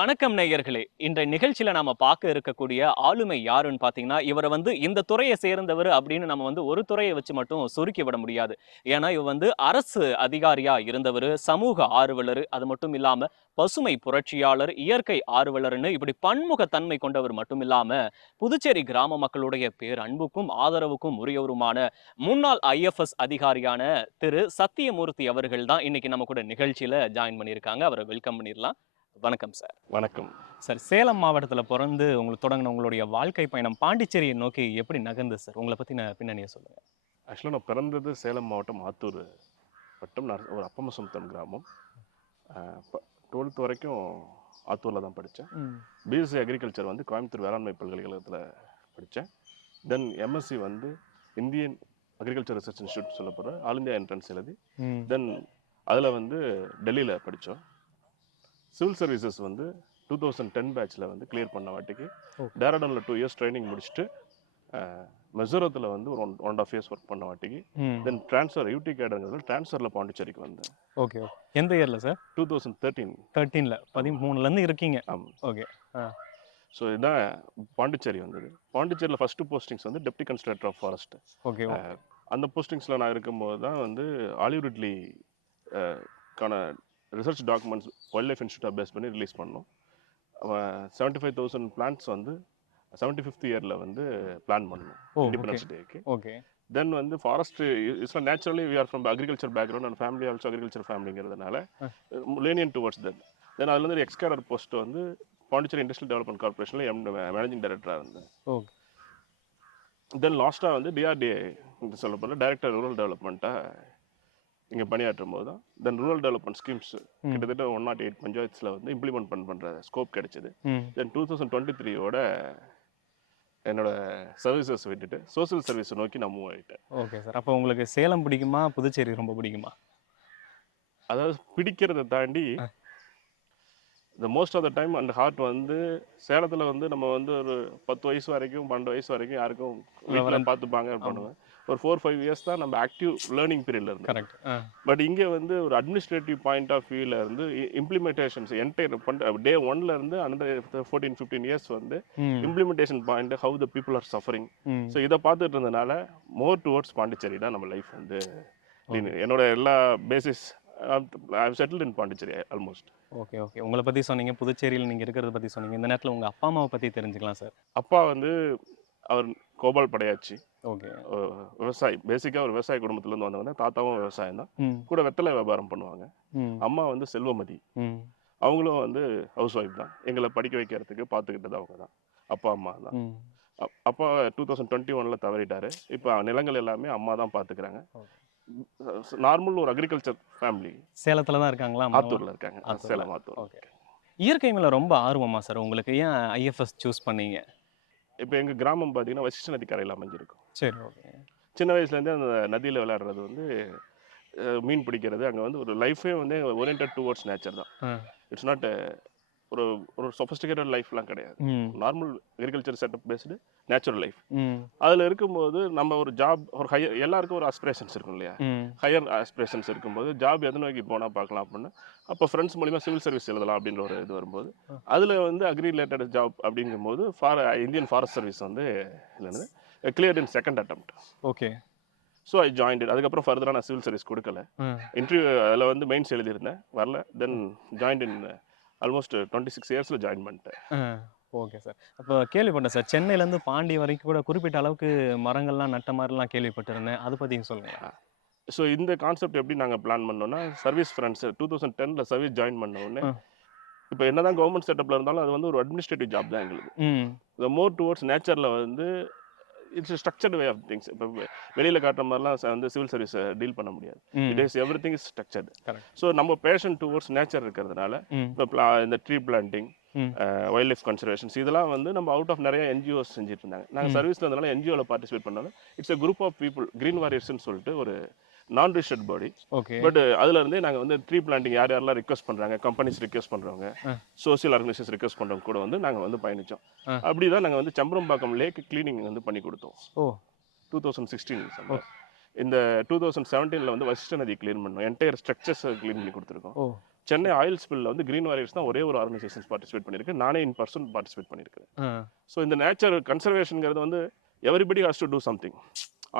வணக்கம் நேயர்களே. இன்றைய நிகழ்ச்சியில நாம பார்க்க இருக்கக்கூடிய ஆளுமை யாருன்னு பார்த்தீங்கன்னா, இவர இந்த துறைய சேர்ந்தவரு அப்படின்னு நம்ம ஒரு துறைய வச்சு மட்டும் சுருக்கி விட முடியாது. ஏன்னா, அரசு அதிகாரியா இருந்தவரு, சமூக ஆர்வலரு, அது மட்டும் இல்லாம பசுமை புரட்சியாளர், இயற்கை ஆர்வலர்ன்னு இப்படி பன்முகத்தன்மை கொண்டவர் மட்டும் இல்லாம, புதுச்சேரி கிராம மக்களுடைய பேரன்புக்கும், ஆதரவுக்கும் உரியவருமான முன்னாள் ஐஎஃப்எஸ் அதிகாரியான திரு சத்தியமூர்த்தி அவர்கள் தான் இன்னைக்கு நம்ம கூட நிகழ்ச்சியில ஜாயின் பண்ணியிருக்காங்க. அவர வெல்கம் பண்ணிரலாம். வணக்கம் சார். வணக்கம். சார், சேலம் மாவட்டத்துல பொறந்து உங்களுக்கு தொடங்குன உங்களுடைய வாழ்க்கை பயணம் பாண்டிச்சேரியை நோக்கி எப்படி நகர்ந்தது சார்? உங்கள பத்தின பின்னணிய சொல்லுங்க. ஆக்சுவலா நான் பிறந்தது சேலம் மாவட்டம் ஆத்தூர் வட்டம். நான் ஒரு அப்பமசமுத்திரம் கிராமம். ப 12th வரைக்கும் ஆத்தூரில் தான் படித்தேன். பிஎஸ்சி அக்ரிகல்ச்சர் கோயம்புத்தூர் வேளாண்மை பல்கலைக்கழகத்தில் படித்தேன். தென் MSc Indian agriculture research institute சொல்லப்படுற ஆல் இந்தியா என்ட்ரன்ஸ் எழுதி தென் அதில் டெல்லியில் படித்தோம். சிவில் சர்வீசஸ் 2010 பேட்சில் கிளியர் பண்ண வாட்டிக்கு டேராடூனில் 2 years ட்ரைனிங் முடிச்சுட்டு மெசூரத்தில் ஒரு 1.5 years ஒர்க் பண்ண வாட்டிக்கு தென் ட்ரான்ஸ்ஃபர் யூடி கேடருங்கிறது ட்ரான்ஸ்ஃபரில் பாண்டிச்சேரிக்கு வந்தேன். ஓகே. எந்த இயர்ல சார்? 2013. 13ல 13லேருந்து இருக்கீங்க. ஆமாம். ஓகே. ஸோ இதுதான் பாண்டிச்சேரி வந்தது. பாண்டிச்சேரியில் first postings deputy conservator of forest. Okay. அந்த போஸ்டிங்ஸில் நான் இருக்கும்போது தான் ஆலிவ் ரிட்லி கான ரிசர்ச் டாக்குமெண்ட்ஸ் வைல்ட் லைஃப் இன்ஸ்டியூட்டாக பேஸ் பண்ணி ரிலீஸ் பண்ணோம். 75,000 பிளான்ட்ஸ் 75th இயரில் பிளான் பண்ணோம் இண்டிபெண்டன்ஸ் டேக்கு. Okay. Then forest it's naturally we are from agriculture background and family also agriculture ஃபேமிலிங்கிறதுனால லேனியன் டுவர்ட்ஸ் தென் அதில் ஒரு ex cadre post Pondicherry industrial development கார்பரேஷனில் மேனேஜிங் டைரக்டராக இருந்தேன். ஓகே. தென் லாஸ்ட்டாக டிஆர்டிஏ சொல்லப்படுற டைரக்டர் ரூரல் டெவலப்மெண்ட்டாக இங்கே பணியாற்றும் போது தான் தென் ரூரல் டெவலப்மெண்ட் ஸ்கீம்ஸ் கிட்டத்தட்ட 108 பஞ்சாயத்தில் இம்ப்ளிமெண்ட் பண்ணுற ஸ்கோப் கிடைச்சிது. தென் 2023 என்னோட சர்வீசஸ் விட்டுட்டு சோசியல் சர்வீஸ் நோக்கி நான் மூவ் ஆகிட்டேன். Okay sir. அப்போ உங்களுக்கு சேலம் பிடிக்குமா, புதுச்சேரி ரொம்ப பிடிக்குமா? அதாவது பிடிக்கிறத தாண்டி மோஸ்ட் ஆஃப் த டைம் அந்த ஹார்ட் சேலத்தில் நம்ம ஒரு 10 வயசு வரைக்கும் 12 வயசு வரைக்கும் யாருக்கும் வீட்டில் பார்த்துப்பாங்க பண்ணுவேன். ஒரு 4-5 years தான் நம்ம ஆக்டிவ் லேர்னிங் பீரியட்ல இருந்து. கரெக்ட். பட் இங்கே ஒரு அட்மினிஸ்ட்ரேட்டிவ் பாயிண்ட் ஆஃப் வியூல இருந்து இம்ப்ளிமெண்டேஷன்ஸ் என்டையர் டே 1ல இருந்து another 14-15 years implementation point how the people are suffering. So இதை பார்த்துட்டு இருந்ததுனால மோர் டுவர்ட்ஸ் பாண்டிச்சேரி தான் நம்ம லைஃப் என்னோட எல்லா basis I've settled in Pondicherry almost. Okay. உங்களை பற்றி சொன்னீங்க, புதுச்சேரியில் நீங்கள் இருக்கிறத பற்றி சொன்னீங்க. இந்த நேரத்தில் உங்கள் அப்பா அம்மாவை பற்றி தெரிஞ்சுக்கலாம் சார். அப்பா அவர் கோபால் படையாச்சி. ஓகே. விவசாயி, பேசிக்காக ஒரு விவசாய குடும்பத்துலேருந்து வந்தவங்க. தாத்தாவும் விவசாயம் தான், கூட வெத்தலை வியாபாரம் பண்ணுவாங்க. அம்மா செல்வமதி, அவங்களும் ஹவுஸ் ஒய்ஃப் தான். எங்களை படிக்க வைக்கிறதுக்கு பார்த்துக்கிட்டது அவங்க தான், அப்பா அம்மா தான். அப்பா 2021 தவறிட்டாரு. இப்போ நிலங்கள் எல்லாமே அம்மா தான் பார்த்துக்கிறாங்க. நார்மல் ஒரு அக்ரிகல்ச்சர் ஃபேமிலி. சேலத்தில் தான் இருக்காங்களா? ஆத்தூரில் இருக்காங்க. சேலம் ஆத்தூர். ஓகே. இயற்கை மேலே ரொம்ப ஆர்வமா சார் உங்களுக்கு? ஏன் ஐஎஃப்எஸ் சூஸ் பண்ணீங்க? இப்போ எங்கள் கிராமம் பார்த்தீங்கன்னா வசிஷ்ட நதி கரையில் அமைஞ்சிருக்கும். சரி. ஓகே. சின்ன வயசுலேருந்தே அந்த நதியில் விளையாடுறது மீன் பிடிக்கிறது அங்கே ஒரு லைஃபே ஓரியன்டட் டுவர்ட்ஸ் நேச்சர் தான். இட்ஸ் நாட் ஒரு ஒரு சொஃபிஸ்டிகேட்டட் லைஃப்லாம் கிடையாது. Normal agriculture setup based natural life. அதில் இருக்கும்போது நம்ம ஒரு ஜாப், ஒரு ஹையர், எல்லாருக்கும் ஒரு ஆஸ்பிரேஷன்ஸ் இருக்கும் இல்லையா? ஹையர் ஆஸ்பிரேஷன்ஸ் இருக்கும்போது ஜாப் எதை நோக்கி போனால் பார்க்கலாம் அப்படின்னு அப்போ ஃப்ரெண்ட்ஸ் மூலிமா சிவில் சர்வீஸ் எழுதலாம் அப்படின்ற ஒரு இது வரும்போது அதில் அக்ரி ரிலேட்டட் ஜாப் அப்படிங்கும்போது இந்தியன் ஃபாரஸ்ட் சர்வீஸ் இல்லைன்னு cleared in second attempt. Okay. So I joined. அதுக்கப்புறம் ஃபர்தராக நான் சிவில் சர்வீஸ் கொடுக்கல. இன்டர்வியூ அதில் மெயின்ஸ் எழுதியிருந்தேன், வரல. Then joined in almost 26 years join பண்ணிட்டேன். Okay sir. அப்போ கேள்விப்பட்டேன் சார், சென்னையிலேருந்து பாண்டி வரைக்கும் கூட குறிப்பிட்ட அளவுக்கு மரங்கள்லாம் நட்ட மாதிரிலாம் கேள்விப்பட்டிருந்தேன். அதை பற்றியும் சொல்லுங்கள். ஸோ இந்த கான்செப்ட் எப்படி நாங்கள் பிளான் பண்ணோம்னா, சர்வீஸ் ஃப்ரெண்ட்ஸ் 2010 சர்வீஸ் ஜாயின் பண்ண உடனே இப்போ என்னதான் கவர்மெண்ட் செட்டப்பில் இருந்தாலும் அது ஒரு அட்மினிஸ்ட்ரேட்டிவ் ஜாப் தான் எங்களுக்கு. மோர் டுவர்ட்ஸ் நேச்சரில் it's structured way of things. இப்போ வெளியில் காட்டுற மாதிரிலாம் சிவில் சர்வீஸ் டீல் பண்ண முடியாது. It is everything is structured. So நம்ம பேஷன் டுவர்ட்ஸ் நேச்சர் இருக்கிறதுனால இப்போ இந்த tree planting, wild life conservations இதெல்லாம் நம்ம அவுட் ஆஃப் நிறைய என்ஜிஓஸ் செஞ்சுட்டு இருந்தாங்க. நாங்கள் சர்வீஸில் இருந்தனால என்ஜிஓவில் பார்ட்டிசிபேட் பண்ணாலும் it's a group of people, green வாரியர்ஸ்ன்னு சொல்லிட்டு ஒரு நான் ரிஜிஸ்டர்ட் பாடி. பட் அதுல இருந்தே நாங்கள் ட்ரீ பிளான்டிங் யார் யாரெல்லாம் ரிக்வஸ்ட் பண்ணுறாங்க, கம்பெனிஸ் ரிக்வஸ்ட் பண்ணுறவங்க, சோசியல் ஆர்கனைசேஷன் ரிக்வஸ்ட் பண்ணுறவங்க கூட நாங்கள் பயணித்தோம். அப்படி தான் நாங்கள் செம்பரம்பாக்கம் லேக் கிளீனிங் பண்ணி கொடுத்தோம் 2016. இந்த 2017 வசிஷ்ட நதி கிளீன் பண்ணோம். என்டையர் ஸ்ட்ரக்சர்ஸ் கிளீன் பண்ணி கொடுத்துருக்கோம். சென்னை ஆயில் ஸ்பில்ல வந்து கிரீன் வாரியர்ஸ் தான் ஒரே ஒரு ஆர்கனைசேஷன்ஸ் பார்ட்டிசிபேட் பண்ணியிருக்கு. நானே இன் பர்சன் பார்ட்டிசிபேட் பண்ணியிருக்கேன். ஸோ இந்த நேச்சர் கன்சர்வேஷனுங்கிறது வந்து everybody has to do something.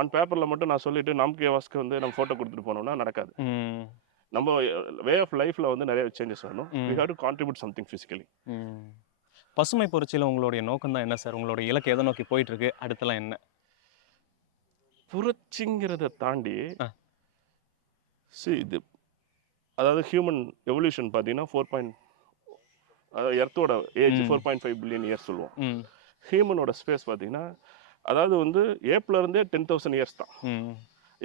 On பேப்பரில் மட்டும் நான் சொல்லிட்டு நமக்கு வாஸ்க்கு வந்து நம்ம ஃபோட்டோ கொடுத்துட்டு போனோம்னா நடக்காது. நம்ம வே ஆஃப் லைஃப்பில் வந்து நிறைய சேஞ்சஸ் வரணும். We have to contribute something physically. பசுமை புரட்சியில் உங்களுடைய நோக்கம் தான் என்ன சார்? உங்களுடைய இலக்கு எதை நோக்கி போயிட்டு இருக்கு? அடுத்தலாம் என்ன? புரட்சிங்கிறத தாண்டி இது அதாவது ஹியூமன் எவல்யூஷன் பார்த்தீங்கன்னா 4. அதாவது எர்த்தோட ஏஜ் 4.5 பில்லியன் இயர்ஸ் சொல்லுவோம். ஹியூமனோட ஸ்பேஸ் பார்த்தீங்கன்னா அதாவது வந்து ஏப்லேருந்தே 10,000 இயர்ஸ் தான்.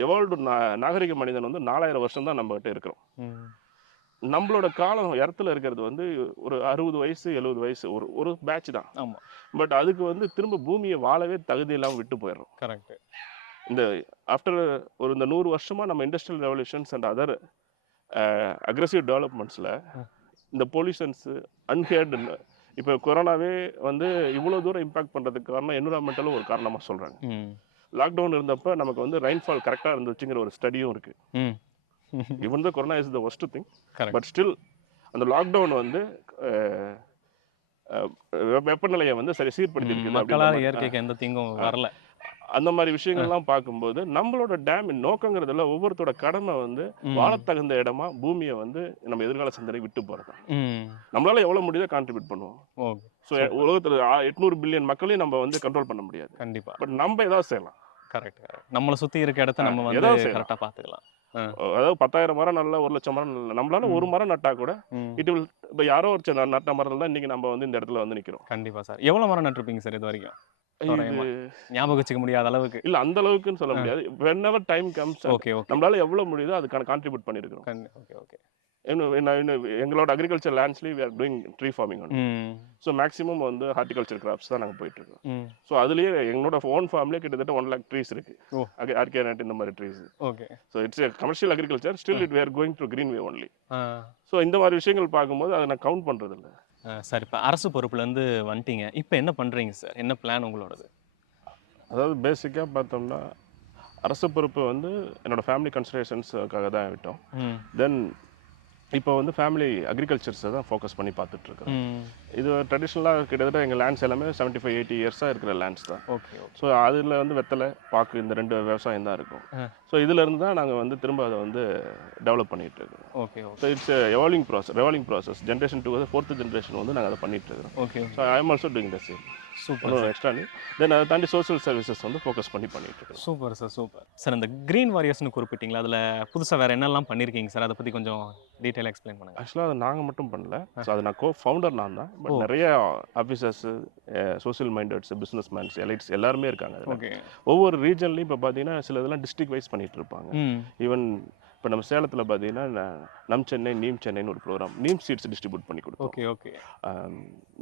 எவால்வ்டு நாகரிக மனிதன் வந்து 4000 வருஷம் தான் நம்மகிட்ட இருக்கிறோம். நம்மளோட காலம் இடத்துல இருக்கிறது வந்து ஒரு 60 வயசு 70 வயசு ஒரு பேட்ச் தான். ஆமாம். பட் அதுக்கு வந்து திரும்ப பூமியை வாழவே தகுதி இல்லாமல் விட்டு போயிடுறோம். கரெக்ட். இந்த ஆஃப்டர் இந்த 100 வருஷமாக நம்ம industrial revolutions and other aggressive டெவலப்மெண்ட்ஸில் இந்த பொல்யூஷன்ஸு அன்ஹேர்டு இப்போ கொரோனாவே வந்து இவ்வளோ தூரம் இம்பாக்ட் பண்ணுறதுக்கு காரணம் என்விரான்மெண்டலும் ஒரு காரணமாக சொல்கிறாங்க. லாக்டவுன் இருந்தப்போ நமக்கு வந்து ரெயின்ஃபால் கரெக்டாக இருந்துச்சுங்கிற ஒரு ஸ்டடியும் இருக்குது. இவன் தான் corona is the worst thing. But still அந்த லாக்டவுன் வந்து வெப்பநிலையை வந்து சரி சீர்படுத்திருக்கு. மக்களால் இயற்கைக்கு எந்த தீங்கும் வரல. அந்த மாதிரி விஷயங்கள்லாம் பார்க்கும்போது நம்மளோட டேம் நோக்கங்கிறதுல ஒவ்வொருத்தோட கடமை வந்து வாழத்தகுந்த இடமா பூமியை வந்து நம்ம எதிர்கால சந்தனை விட்டு போறது. நம்மளால எவ்வளவு முடியுதோ கான்ட்ரிபியூட் பண்ணுவோம். ஸோ உலகத்துல 800 பில்லியன் மக்களையும் நம்ம வந்து கண்ட்ரோல் பண்ண முடியாது. கண்டிப்பா. பட் நம்ம ஏதாவது செய்யலாம். கரெக்ட். நம்மளை சுத்தி இருக்க இடத்த நம்ம வந்து கரெக்டா பாத்துக்கலாம். அதாவது 10,000 மரம் நல்ல 1,00,000 மரம் நல்ல நம்மளால ஒரு மரம் நட்டா கூட இட் வில் இப்போ யாரோ ஒரு நட்ட மரம் தான் இன்னைக்கு நம்ம வந்து இந்த இடத்துல வந்து நிக்கிறோம். கண்டிப்பா சார். எவ்வளவு மரம் நட்டிருப்பீங்க சார் இது வரைக்கும்? ஞாபகம் வச்சுக்க முடியாத அளவுக்கு இல்ல, அந்த அளவுக்குன்னு சொல்ல முடியாது. whenever time comes நம்மளால எவ்வளவு முடியுதோ அதுக்கான கான்ட்ரிபியூட் பண்ணிருக்கோம். எங்களோட அக்ரிகல்ச்சர் லேண்ட்ஸ்லயே we are doing tree farming on. So maximum வந்து ஹார்டிகல்ச்சர் கிராப்ஸ் தான் நாங்கள் போயிட்டு இருக்கோம். ஸோ அதுலயே எங்களோட ஓன் ஃபார்ம்லேயே கிட்டத்தட்ட 1 lakh ட்ரீஸ் இருக்கு. ஆர்கேனட் இந்த மாதிரி trees. So it's commercial agriculture. Still it we are going through green way only. So இந்த மாதிரி விஷயங்கள் பார்க்கும்போது அதை நான் கவுண்ட் பண்றது இல்லை. சார், இப்போ அரசு பொறுப்புலேருந்து வந்துட்டீங்க, இப்போ என்ன பண்ணுறீங்க சார்? என்ன பிளான் உங்களோடது? அதாவது பேசிக்காக பார்த்தோம்னா அரசு பொறுப்பு வந்து என்னோடய ஃபேமிலி கன்சிடரேஷன்ஸுக்காக தான் விட்டோம். தென் இப்போ வந்து ஃபேமிலி அக்ரிகல்ச்சர்ஸை தான் ஃபோக்கஸ் பண்ணி பார்த்துட்ருக்கோம். இது ட்ரெடிஷ்னலாக கிட்டத்தட்ட எங்கள் லேண்ட்ஸ் எல்லாமே 75-80 இயர்ஸாக இருக்கிற லேண்ட்ஸ் தான். ஸோ அதில் வந்து வெத்தலை பாக்கு இந்த 2 விவசாயம் தான் இருக்கும். ஸோ இதிலேருந்து தான் நாங்கள் வந்து திரும்ப அதை வந்து டெவலப் பண்ணிகிட்டு இருக்கோம். So it's revolving process. Generation 2 4th generation வந்து நாங்கள் அதை பண்ணிகிட்டு இருக்கிறோம். So I am also doing the same. Super. Extra then அதை தாண்டி சோஷியல் சர்வீசஸ் வந்து ஃபோக்கஸ் பண்ணி பண்ணிட்டு இருக்கோம். Super sir, super sir. இந்த கிரீன் வாரியர்ஸ்னு குறிப்பிட்டீங்களா, அதில் புதுசாக வேறு என்னெல்லாம் பண்ணியிருக்கீங்க சார்? அதை பற்றி கொஞ்சம் டீட்டெயிலாக எக்ஸ்பிளைன் பண்ணுங்கள். ஆக்சுவலாக அதை நாங்கள் மட்டும் பண்ணல. ஸோ அது நான் ஃபவுண்டர் நான் தான். பட் நிறைய officers, social mindeds, business mans, elites எல்லாருமே இருக்காங்க. ஒவ்வொரு ரீஜன்லையும் இப்போ பார்த்தீங்கன்னா சில இதெல்லாம் டிஸ்ட்ரிக்ட் வைஸ் பண்ணிட்டு இருப்பாங்க. ஈவன் இப்போ நம்ம சேலத்தில் பார்த்தீங்கன்னா நம் சென்னை நீம் சென்னைன்னு ஒரு ப்ரோக்ராம், நீம் சீட்ஸ் டிஸ்ட்ரிபியூட் பண்ணி கொடுத்தோம்.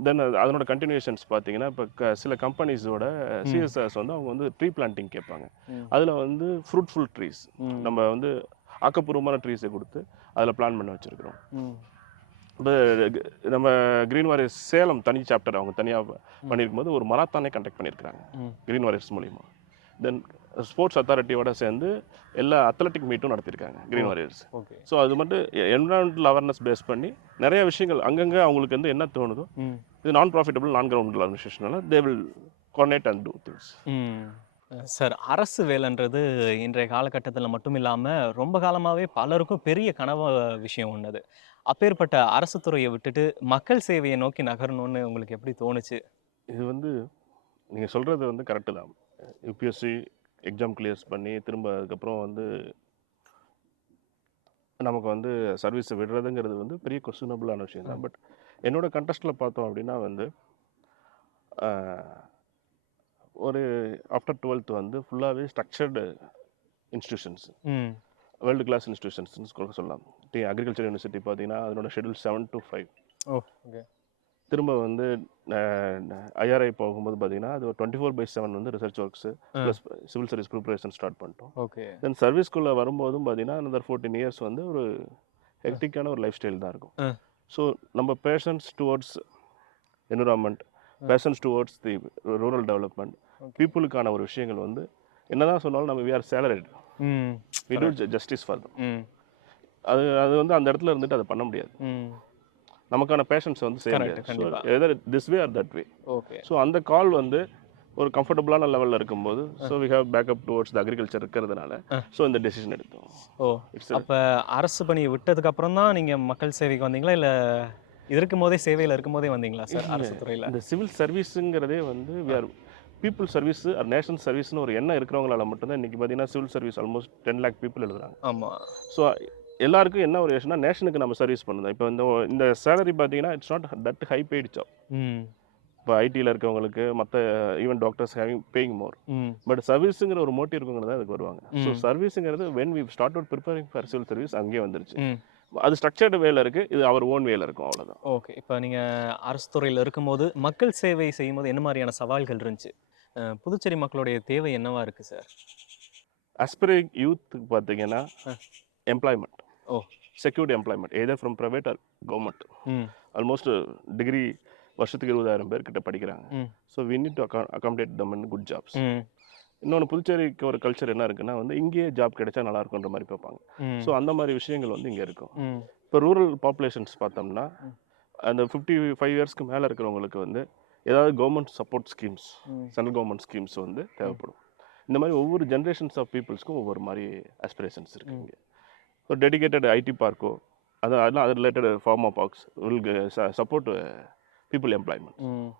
தென் அதனோட கண்டினியூஷன்ஸ் பார்த்தீங்கன்னா இப்போ சில கம்பெனிஸோட சிஎஸ்ஆர்ஸ் வந்து அவங்க வந்து ட்ரீ பிளான்டிங் கேட்பாங்க. அதில் வந்து ஃப்ரூட்ஃபுல் ட்ரீஸ் நம்ம வந்து ஆக்கப்பூர்வமான ட்ரீஸை கொடுத்து அதில் பிளான் பண்ணி வச்சுருக்கிறோம். இப்போ நம்ம கிரீன் வாரியர்ஸ் சேலம் தனி சாப்டர் அவங்க தனியாக பண்ணியிருக்கும் போது ஒரு மராத்தானே கண்டக்ட் பண்ணியிருக்கிறாங்க கிரீன் வாரியர்ஸ் மூலிமா. தென் ஸ்போர்ட்ஸ் அத்தாரிட்டியோட சேர்ந்து எல்லா அத்லட்டிக் மீட்டும் நடத்தியிருக்காங்க கிரீன் வாரியர்ஸ். ஸோ அது மட்டும் என்விரான்மெண்டல் அவேர்னஸ் பேஸ் பண்ணி நிறைய விஷயங்கள் அங்கங்கே அவங்களுக்கு வந்து என்ன தோணுதோ, இது நான் ப்ராஃபிட்டபிள் நான் கவர்மெண்டல் ஆர்கனைசேஷனால they will coordinate and do things. Sir, அரசு வேலைன்றது இன்றைய காலகட்டத்தில் மட்டும் இல்லாமல் ரொம்ப காலமாகவே பலருக்கும் பெரிய கனவு விஷயம் ஒன்றுது. அப்பேற்பட்ட அரசு துறையை விட்டுட்டு மக்கள் சேவையை நோக்கி நகரணும்னு உங்களுக்கு எப்படி தோணுச்சு? இது வந்து நீங்கள் சொல்கிறது வந்து கரெக்டு தான். யூபிஎஸ்சி எக்ஸாம் கிளியர்ஸ் பண்ணி திரும்ப அதுக்கப்புறம் வந்து நமக்கு வந்து சர்வீஸை விடுறதுங்கிறது வந்து பெரிய கொஸ்டினபிளான விஷயம் தான். பட் என்னோட கண்டஸ்ட்டில் பார்த்தோம் அப்படின்னா வந்து ஒரு ஆஃப்டர் 12th வந்து ஃபுல்லாகவே ஸ்ட்ரக்சர்டு இன்ஸ்டியூஷன்ஸ், வேர்ல்டு கிளாஸ் இன்ஸ்டியூஷன்ஸ்னு சொல்லலாம். அக்ரிகல்ச்சர் யூனிவர்சிட்டி பார்த்தீங்கன்னா அதனோட ஷெட்யூல் 7 to 5. திரும்ப வந்து ஐஆர்ஐ போகும்போது பார்த்தீங்கன்னா அது 24/7 வந்து research works plus civil service preparation start பண்ணிட்டோம். தென் சர்வீஸ்குள்ளே வரும்போதும் பார்த்தீங்கன்னா another 14 years வந்து ஒரு ஹெக்டிக்கான ஒரு லைஃப் ஸ்டைல் தான் இருக்கும். ஸோ நம்ம passions towards environment, passions towards the rural development, பீப்புளுக்கான ஒரு விஷயங்கள் வந்து என்னதான் சொன்னாலும் நம்ம we are salaried, we do justice for them. அது அது வந்து அந்த இடத்துல இருந்துட்டு அதை பண்ண முடியாது. ம். நமக்கான பேஷன்ஸ் வந்து செய்ய கரெக்ட். முடியாது. ஸோ கண்டிப்பா. Either this way or that way. Okay. So அந்த கால் வந்து ஒரு கம்ஃபர்டபுளான லெவலில் இருக்கும்போது so we have backup towards the agriculture இருக்கிறதுனால ஸோ இந்த டெசிஷன் எடுத்தோம். ஓ! இட்ஸ் அப்ப அரசு பணி விட்டதுக்கு அப்புறம் தான் நீங்க மக்கள் சேவைக்கு வந்தீங்களா? இல்ல இருக்கும்போதே சேவையில இருக்கும்போதே வந்தீங்களா சார் அரசு துறையில? இந்த சிவில் சர்வீஸுங்கிறதே வந்து we are people service or national சர்வீஸ்னு ஒரு எண்ணம் இருக்கிறவங்களால மட்டும்தான் இன்றைக்கி பார்த்தீங்கன்னா civil service almost 10 lakh people எழுதுறாங்க. ஆமா. ஸோ எல்லாருக்கும் என்ன ஒரு விஷயம்னா நேஷனுக்கு நம்ம சர்வீஸ் பண்ணணும். இப்போ இந்த சேலரி பார்த்தீங்கன்னா it's not that high paid job. ம். இப்போ ஐடியில் இருக்கவங்களுக்கு மற்ற ஈவன் டாக்டர்ஸ் ஹேவிங் பேயிங் மோர். ம். பட் சர்வீஸுங்கிற ஒரு மோட்டிவ் இருக்குங்கிறது தான் அதுக்கு வருவாங்க. ஸோ ம். சர்வீஸுங்கிறது when we start out preparing for civil service அங்கேயே வந்துருச்சு. ம். அது ஸ்ட்ரக்சர்டு வேல இருக்குது, இது அவர் ஓன் வேல இருக்கும், அவ்வளோதான். ஓகே. இப்ப நீங்க அரசு துறையில இருக்கும்போது, மக்கள் சேவை செய்யும்போது என்ன மாரியான சவால்கள் இருந்துச்சு? புதுச்சேரி மக்களுடைய தேவை என்னவா இருக்கு சார்? அஸ்பிரிங் யூத்துக்கு பார்த்தீங்கன்னா அ. Employment, oh! Secured employment either from private or government. ம். ஆல்மோஸ்ட் டிகிரி வருஷத்துக்கு 20,000 பேர் கிட்ட படிக்கிறாங்க. ம். So we need to accommodate them in good jobs. ம். இன்னொன்று புதுச்சேரிக்கு ஒரு கல்ச்சர் என்ன இருக்குன்னா வந்து இங்கேயே ஜாப் கிடைச்சா நல்லா இருக்குன்ற மாதிரி பார்ப்பாங்க. ஸோ ம். அந்த மாதிரி விஷயங்கள் வந்து இங்கே இருக்கும். ம். இப்போ ரூரல் பாப்புலேஷன்ஸ் பார்த்தோம்னா ம். அந்த 55 இயர்ஸ்க்கு மேலே இருக்கிறவங்களுக்கு வந்து ஏதாவது கவர்மெண்ட் சப்போர்ட் ஸ்கீம்ஸ், ம். சென்ட்ரல் கவர்மெண்ட் ஸ்கீம்ஸ் வந்து தேவைப்படும். இந்த மாதிரி ஒவ்வொரு ஜென்ரேஷன்ஸ் ஆஃப் பீப்புள்ஸ்க்கும் ஒவ்வொரு மாதிரி ஆஸ்பிரேஷன்ஸ் இருக்குது இங்கே. ஒரு டெடிகேட்டட் ஐடி பார்க்கோ அதெல்லாம் அது related pharma parks will support people employment. ம்.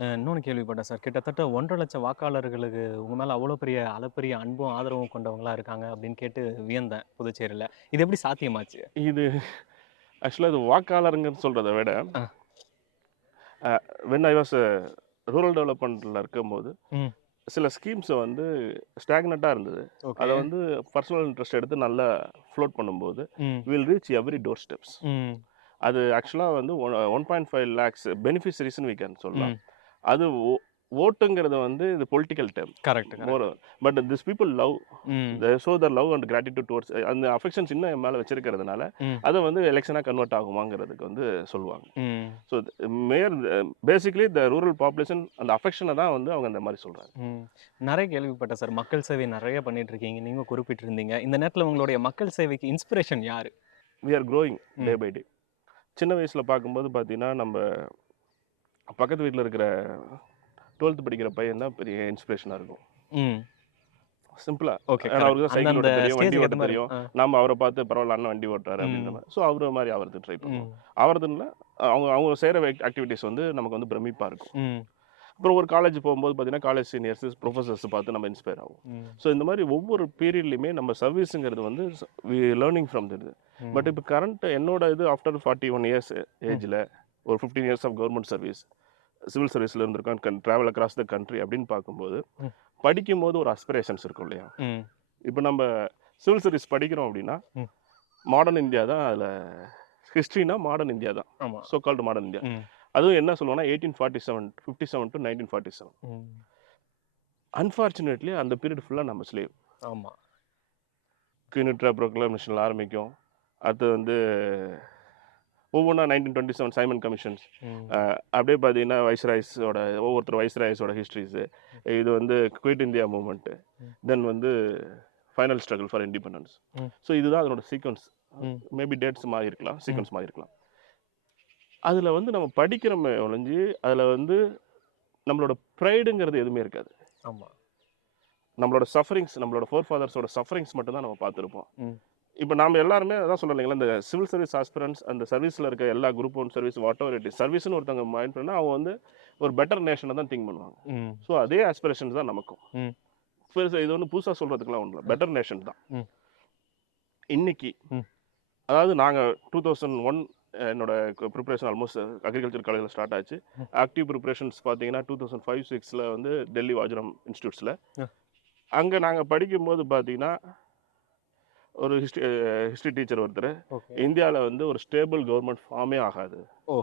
இன்னொன்னு கேள்விப்பட்டேன் சார். கிட்டத்தட்ட 1,50,000 வாக்காளர்களுக்கு உங்க மேல அவ்வளோ பெரிய அளப்பரிய அன்பும், ஆதரவும் கொண்டவங்களா இருக்காங்க அப்படின்னு கேட்டு வியந்தேன் புதுச்சேரியில. இது எப்படி சாத்தியமாச்சு? இது ஆக்சுவலாக இது வாக்காளருங்கன்னு சொல்கிறத விட அ. வென் ஐ வாஸ் ரூரல் டெவலப்மெண்ட்டில் இருக்கும்போது ம். சில ஸ்கீம்ஸை வந்து ஸ்டாக்னட்டாக இருந்தது. ஓகே. அதை வந்து பர்சனல் இன்ட்ரெஸ்ட் எடுத்து நல்லா ஃப்ளோட் பண்ணும்போது ம். Will reach every door steps. ம். அது ஆக்சுவலாக வந்து 1.5 lakhs பெனிஃபிஷரிஸ்ன்னு வி கேன் சொல்லலாம். ம். அது ஓட்டுங்கிறது வந்து இது political term correct. More. But this people love ம். Show their love and gratitude towards அந்த அஃபெக்ஷன்ஸ் இன்னும் என் மேலே வச்சிருக்கிறதுனால ம். அதை வந்து எலெக்ஷனாக கன்வெர்ட் ஆகுமாங்கிறதுக்கு வந்து சொல்லுவாங்க. ம். So basically the rural population அந்த அஃபெக்ஷனை தான் வந்து அவங்க அந்த மாதிரி சொல்கிறாங்க. ம். நெறைய கேள்விப்பட்டேன் சார். மக்கள் சேவை நெறைய பண்ணிட்டு இருக்கீங்க. நீங்க குறிப்பிட்டிருந்தீங்க. இந்த நேரத்துல உங்களுடைய மக்கள் சேவைக்கு இன்ஸ்பிரேஷன் யாரு? We are growing hmm. Day by day. சின்ன வயசில் பார்க்கும்போது பார்த்தீங்கன்னா நம்ம பக்கத்து வீட்டில் இருக்கிற 12th படிக்கிற பையன் தான் பெரிய இன்ஸ்பிரேஷனாக இருக்கும். ம். சிம்பிளாக ஓகே. ஏன்னா அவருக்கு தான் சைக்கிள் அந்தந்த ஓட்ட தெரியும், வண்டி ஸ்டேஜ்க்கு ஓட்ட ஏத்த மாரி. தெரியும். ஆ. நம்ம அவரை பார்த்து பரவாயில்ல அண்ணன் வண்டி ஓட்டுறாரு அப்படின்ற ம். மாதிரி. ஸோ அவரை மாதிரி ஆகிறது ட்ரை பண்ணுவோம். ம். ஆகிறதுல அவங்க அவங்க செய்கிற ஆக்டிவிட்டீஸ் வந்து நமக்கு வந்து பிரமிப்பாக இருக்கும். ம். அப்புறம் ஒரு காலேஜ் போகும்போது பார்த்தீங்கன்னா காலேஜ் சீனியர்ஸ் ப்ரொஃபஸர்ஸ் பார்த்து நம்ம இன்ஸ்பயர் ஆகும். ம். ஸோ இந்த மாதிரி ஒவ்வொரு பீரியட்லையுமே நம்ம சர்வீஸுங்கிறது வந்து வி லேர்னிங் ஃப்ரம் இது. பட் இப்போ கரண்ட் என்னோட இது ஆஃப்டர் 41 இயர்ஸ் ஏஜில் ஒரு 15 years of government service civil சர்வீஸில் இருந்திருக்கோம், ட்ராவல் அக்ராஸ் த கண்ட்ரி அப்படின்னு பார்க்கும்போது ம். படிக்கும்போது ஒரு அஸ்பிரேஷன்ஸ் இருக்கும் இல்லையா? ம். இப்போ நம்ம சிவில் சர்வீஸ் படிக்கிறோம் அப்படின்னா ம். மாடர்ன் இந்தியா தான் அதில் ஹிஸ்ட்ரினா மாடர்ன் இந்தியா தான், ஆமா. So called modern India. ம். அதுவும் என்ன சொல்லுவோம்னா 1857 to 1947. ம். அன்ஃபார்ச்சுனேட்லி அந்த பீரியட் ஃபுல்லாக நம்ம ஸ்லேவ். ஆமா. குயினிட்ரா ப்ரோக்ளமேஷனில் ஆரம்பிக்கும். அடுத்து வந்து ஒவ்வொன்றா 1927 சைமன் கமிஷன்ஸ். ம். அப்படியே பார்த்தீங்கன்னா வைஸ்ராய்ஸோட ஒவ்வொருத்தர் வைஸ்ராய்ஸோட ஹிஸ்ட்ரிஸு. இது வந்து குயிட் இந்தியா மூமெண்ட்டு. ம். தென் வந்து ஃபைனல் ஸ்ட்ரகிள் ஃபார் இண்டிபெண்டன்ஸ். ம். ஸோ இதுதான் அதனோட சீக்வன்ஸ். ம். மேபி டேட்ஸ் மாறி இருக்கலாம், சீக்வன்ஸ் மாறி இருக்கலாம். அதில் வந்து நம்ம படிக்கிறோமே ஒழிஞ்சு அதில் வந்து நம்மளோட ப்ரைடுங்கிறது எதுவுமே இருக்காது. ஆமா. நம்மளோட சஃபரிங்ஸ், நம்மளோட ஃபோர் ஃபாதர்ஸோட சஃபரிங்ஸ் மட்டும் தான் நம்ம பார்த்துருப்போம். ம். இப்போ நாம் எல்லாருமே அதான் சொல்கிறேன் இல்லைங்களா, இந்த சிவில் சர்வீஸ் ஆஸ்பிரன்ஸ் அந்த சர்வீஸில் இருக்க எல்லா group one service whatever it is சர்வீஸ்னு ஒருத்தவங்க மைண்ட் பண்ணால் அவங்க வந்து ஒரு பெட்டர் நேஷனை தான் திங்க் பண்ணுவாங்க. ம். ஸோ அதே ஆஸ்பிரேஷன்ஸ் தான் நமக்கும். ம். இது ஒன்று புதுசாக சொல்கிறதுக்குலாம் ஒன்றும் இல்லை, பெட்டர் நேஷன் தான். ம். இன்னைக்கு ம். அதாவது நாங்கள் 2001 என்னோட ப்ரிப்பரேஷன் ஆல்மோஸ்ட் அக்ரிகல்ச்சர் காலேஜில் ஸ்டார்ட் ஆச்சு. ம். ஆக்டிவ் ப்ரிப்பரேஷன்ஸ் பார்த்தீங்கன்னா 2005-06 வந்து டெல்லி வாஜ்ரம் இன்ஸ்டியூட்ஸில். ம். அங்கே நாங்கள் படிக்கும்போது பார்த்தீங்கன்னா ஒரு ஹிஸ்ட்ரி டீச்சர் ஒருத்தர் ஓகே. இந்தியாவில் வந்து ஒரு ஸ்டேபிள் கவர்மெண்ட் ஃபார்மே ஆகாது. Oh.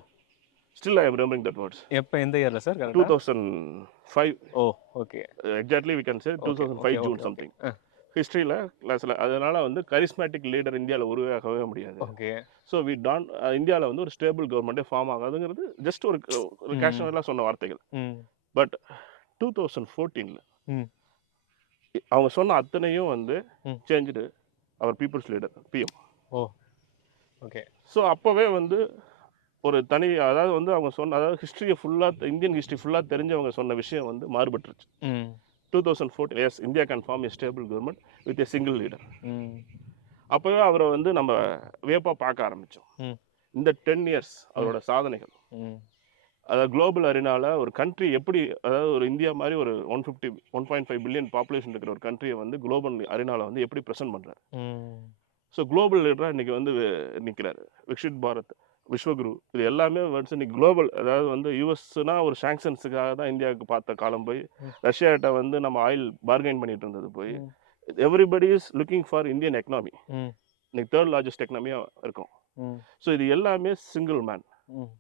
Still I am remembering that words. எப்ப எந்த இயர்ல சார் கரெக்ட்டா? 2005 oh. Okay. Exactly we can say okay. 2005 okay. June okay. Something. அ. ஹிஸ்ட்ரியில் கிளாஸில் அதனால் வந்து கரிஸ்மேட்டிக் லீடர் இந்தியாவில் உருவாகவே முடியாது. ஓகே. ஸோ வி டான் இந்தியாவில் வந்து ஒரு ஸ்டேபிள் கவர்மெண்ட்டே ஃபார்ம் ஆகாதுங்கிறது ஜஸ்ட் ஒரு கேஷுவலாக சொன்ன வார்த்தைகள். ம். பட் 2014 ம். அவங்க சொன்ன அத்தனையும் வந்து ம். சேஞ்சுடு அவர் பீப்புள்ஸ் லீடர் பிஎம். ஓ. ஓகே. ஸோ அப்போவே வந்து ஒரு தனி அதாவது வந்து அவங்க சொன்ன அதாவது ஹிஸ்ட்ரியை ஃபுல்லாக இந்தியன் ஹிஸ்ட்ரி ஃபுல்லாக தெரிஞ்சவங்க சொன்ன விஷயம் வந்து மாறுபட்டுருச்சு. ம். 2014 as India can form a stable government with a single leader. ம். அப்போவே அவரை வந்து நம்ம வியப்பாக பார்க்க ஆரம்பித்தோம். ம். இந்த 10 இயர்ஸ் அவரோட சாதனைகள், ம். அதாவது குளோபல் அரினால ஒரு கண்ட்ரி எப்படி, அதாவது ஒரு இந்தியா மாதிரி ஒரு 1.5 பில்லியன் பாப்புலேஷன் இருக்கிற ஒரு கண்ட்ரியை வந்து குளோபல் அரினால வந்து எப்படி ப்ரெசென்ட் பண்ணுறாரு. ம். ஸோ குளோபல் லீடராக இன்னைக்கு வந்து நிற்கிறாரு. விக்ஷித் பாரத், விஸ்வகுரு, இது எல்லாமே வேர்ட்ஸ் இன்னைக்கு குளோபல், அதாவது வந்து யூஎஸ்னா ஒரு சாங்ஷன்ஸுக்காக தான் இந்தியாவுக்கு பார்த்த காலம் போய், ம். ரஷ்யாட்ட வந்து நம்ம ஆயில் பார்கெயின் பண்ணிட்டு இருந்தது போய், ம். Everybody is looking for Indian economy. ம். இன்னைக்கு 3rd லார்ஜஸ்ட் எக்கனாமியாக இருக்கும். ம். ஸோ இது எல்லாமே சிங்கிள் மேன். ம்.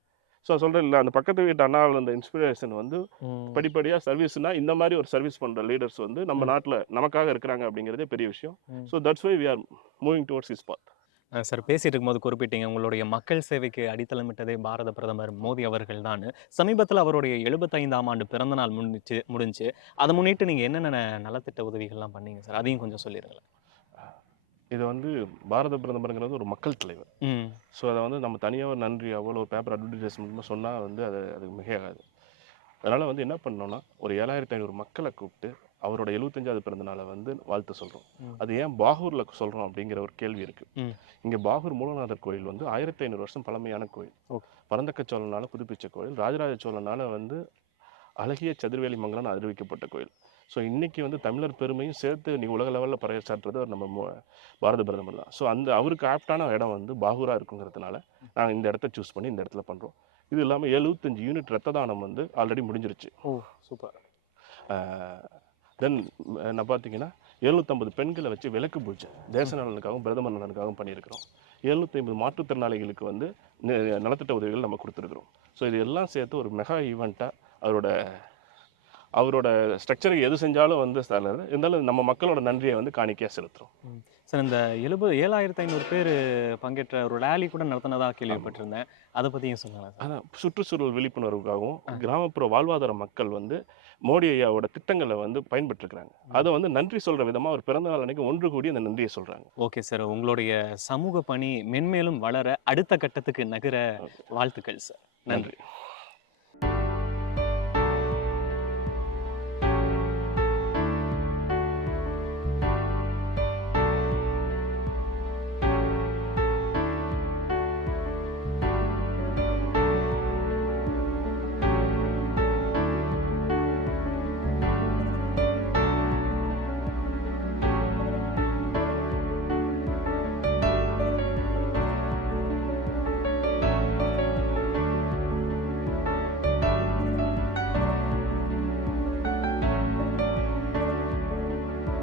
ஸோ சொல்கிறேன் இல்லை, அந்த பக்கத்து வீட்டு அண்ணாவில் அந்த இன்ஸ்பிரேஷன் வந்து ம். படிப்படியாக சர்வீஸ்னா இந்த மாதிரி ஒரு சர்வீஸ் பண்ணுற லீடர்ஸ் வந்து நம்ம ம். நாட்டில் நமக்காக இருக்கிறாங்க அப்படிங்கிறதே பெரிய விஷயம். ம். So that's why we are moving towards his path. Sir, பேசிட்டு இருக்கும்போது குறிப்பிட்டீங்க, உங்களுடைய மக்கள் சேவைக்கு அடித்தளமிட்டதே பாரத பிரதமர் மோடி அவர்கள் தான். சமீபத்தில் அவருடைய 75ஆம் ஆண்டு பிறந்த நாள் முடிஞ்சு அதை முன்னிட்டு நீங்கள் என்னென்ன நலத்திட்ட உதவிகள்லாம் பண்ணீங்க சார்? அதையும் கொஞ்சம் சொல்லிடுங்களேன். இது வந்து பாரத பிரதமருங்கிறது ஒரு மக்கள் தலைவர். ம். ஸோ அதை வந்து நம்ம தனியாக ஒரு நன்றி அவ்வளோ ஒரு பேப்பர் அட்வர்டைஸ்மெண்ட் சொன்னால் வந்து அதுக்கு மிகையாகாது. அதனால் வந்து என்ன பண்ணோம்னா, ஒரு 7500 மக்களை கூப்பிட்டு அவரோட 75வது பிறந்த நாளை வந்து வாழ்த்து சொல்கிறோம். ம். அது ஏன் பாகூரில் சொல்கிறோம் அப்படிங்கிற ஒரு கேள்வி இருக்குது. ம். இங்கே பாகூர் மூலநாதர் கோயில் வந்து 1500 வருஷம் பழமையான கோயில். ஓகே. பரந்தக்க சோழனால புதுப்பிச்ச கோயில், ராஜராஜ சோழனால வந்து அழகிய சதுர்வேலி மங்கலம்னு அறிவிக்கப்பட்ட கோயில். ஸோ இன்றைக்கி வந்து தமிழர் பெருமையும் சேர்த்து நீ உலக லெவலில் பறைசாற்றுறது நம்ம பாரத பிரதமர் தான். ஸோ அந்த அவருக்கு ஆப்டான இடம் வந்து பாகூராக இருக்குங்கிறதுனால நாங்கள் இந்த இடத்த சூஸ் பண்ணி இந்த இடத்துல பண்ணுறோம். இது இல்லாமல் 75 யூனிட் ரத்த தானம் வந்து ஆல்ரெடி முடிஞ்சிருச்சு. ஓ, சூப்பர். தென் நான் பார்த்தீங்கன்னா 750 பெண்களை வச்சு விளக்கு பூஜை தேச நலனுக்காகவும் பிரதமர் நலனுக்காகவும் பண்ணியிருக்கிறோம். 750 மாற்றுத்திறனாளிகளுக்கு வந்து நலத்திட்ட உதவிகள் நம்ம கொடுத்துருக்குறோம். ஸோ இது எல்லாம் சேர்த்து ஒரு மெகா ஈவெண்ட்டாக அவரோட ஸ்ட்ரக்சருக்கு எது செஞ்சாலும் வந்து இருந்தாலும் நம்ம மக்களோட நன்றியை வந்து காணிக்கையாக செலுத்துகிறோம். சார், இந்த 7500 பேர் பங்கேற்ற ஒரு ரேலி கூட நடத்தினதா கேள்விப்பட்டிருந்தேன். அதை பற்றியும் சொல்லுங்கள் சார். அதான் சுற்றுச்சூழல் விழிப்புணர்வுக்காகவும் கிராமப்புற வாழ்வாதார மக்கள் வந்து மோடி ஐயாவோட திட்டங்களை வந்து பயன்பெற்றுக்கிறாங்க. அதை வந்து நன்றி சொல்கிற விதமாக ஒரு பிறந்த நாள் அன்னைக்கு ஒன்று கூடி அந்த நன்றியை சொல்கிறாங்க. ஓகே சார், உங்களுடைய சமூக பணி மென்மேலும் வளர அடுத்த கட்டத்துக்கு நகர வாழ்த்துக்கள் சார். நன்றி.